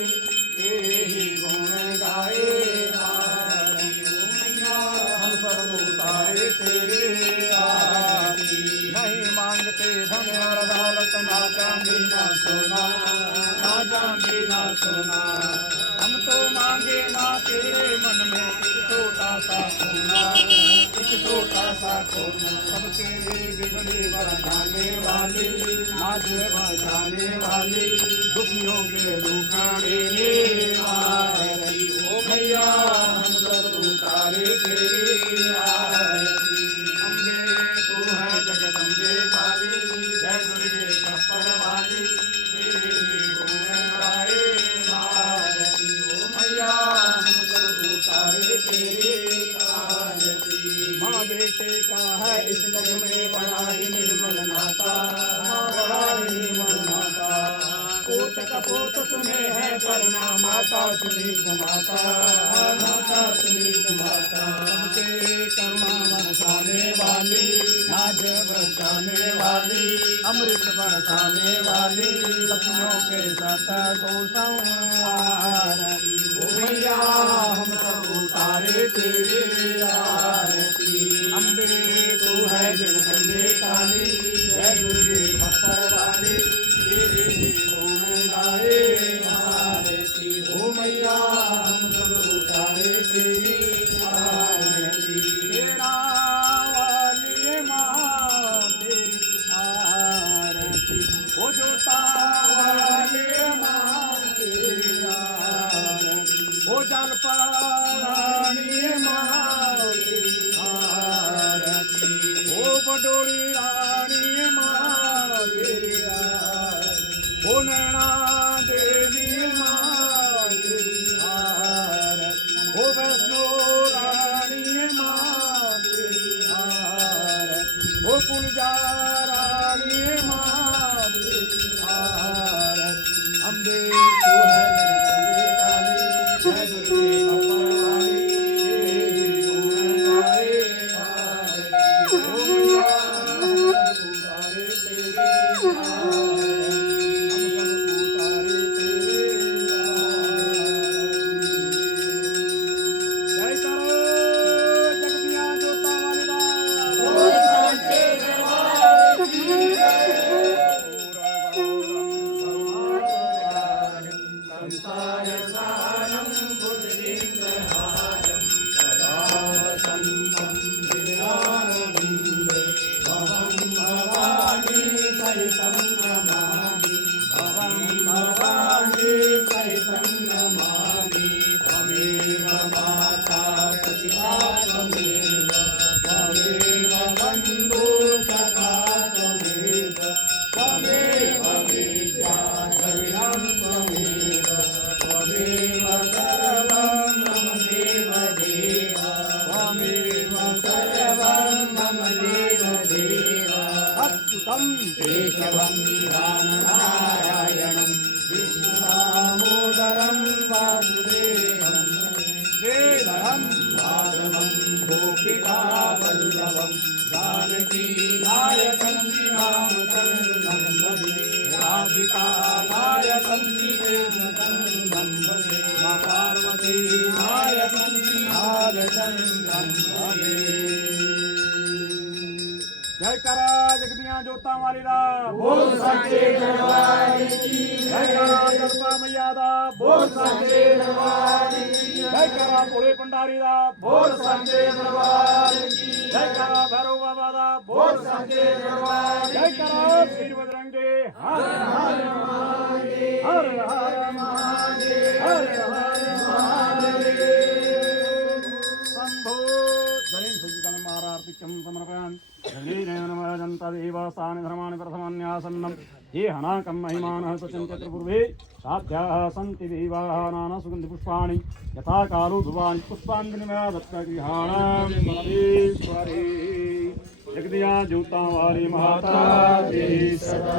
वाली तेरे ही गुण गाए आरती ओ मैया हम सब उतारे तेरे आरती नहीं मांगते धन और दौलत ना चांदी ना सोना ना चांदी ना सोना हम तो मांगे ना तेरे मन में एक छोटा सा कोना एक छोटा सा कोना सबके बिगड़े बनाने वाली नाज बजाने वाली दुखियों के दुखाने आरती ओ भैया हम सब उतारे तेरी आरती अम्बे तू है जगदम्बे वाली जय दुर्गे कप्पर वाली तेरे ही गुण गाए आरती ओ मैया हम सब उतारे तेरी आरती माँ बेटे का है इस जग में बड़ा ही निर्मल नाता बड़ा ही निर्मल नाता पोत कपोत सुने है करना माता सुनीत माता माता सुनीत माता हमसे करुणा बरसाने वाली नाज बरसाने वाली अमृत बरसाने वाली सखियों के साथ को संवारती ओ मैया हम सब उतारे तेरे आरती अम्बे तू है जगदम्बे काली जय दुर्गे खप्पर वाली तेरे गुण गाए आरती ओ मैया हम सब उतारे तेरी आरती तेरा वाली माँ तेरी आरती ओ जोता वाली माँ तेरी आरती ओ जलपारानी माँ तेरी आरती ओ बडोली रानी माँ तेरी आरती ओ नैना देवी माँ तेरी आरती ओ वैष्णो रानी माँ तेरी आरती ओ पुलजा रानी माँ तेरी आरती अम्बे तू है जगदम्बे काली जय दुर्गे कप्पर वाली तेरे गुण गाए आरती ओ मैया हम सब उतारे तेरी आरती हम सब उतारे तेरी आरती जय करो जगदिया जोता वाली बोल सांचे दरबार की संसार सारं बुद्धिन्द्रहारं सदा वसन्तं विद्यारविन्दे भवं भवानी सहितं नमामि भवं भवानी सहितं नमामि त्वमेव माता पिता त्वमेव त्वमेव बन्धु सखा त्वमेव त्वमेव विद्या द्रविणं त्वमेव त्वमेव सर्वं मम देव देव त्वमेव सर्वं मम देव देव अच्युतं केशवं नारायणं विष्णुदामोदरं वासुदेवं श्रीधरं माधवं गोपिका वल्लभं जानकी नायकं श्रीरामचन्द्रं भजे राधिका नायकं श्रीकृष्णचन्द्रं भजे मा पार्वती नायकं श्रीभालचन्द्रं भजे जय करा जगदिया जोता वाली दा बोल सच्चे दरबार की जय करा जलपा मैया दा बोल सच्चे दरबार की जय करा भोले भंडारी दा बोल सच्चे दरबार की जय करा भैरव बाबा दा बोल सच्चे दरबार जय करा वीर बजरंगे हर हर महादेव हर हर महादेव हर हर महादेव शंभो जय श्री महारार्तिकं समर्पयामि जनता धर्माणि प्रथमान्यासन्नं ये हनाकं महिमानः सचन्ते पूर्वे साध्याः सन्ति देवाः नानासुगन्धिपुष्पाणि यथा कालो ध्रुवाणि पुष्पाञ्जलिमया दत्तगृहाणां परमेश्वरी जगदिया जोता वाली माता की सदा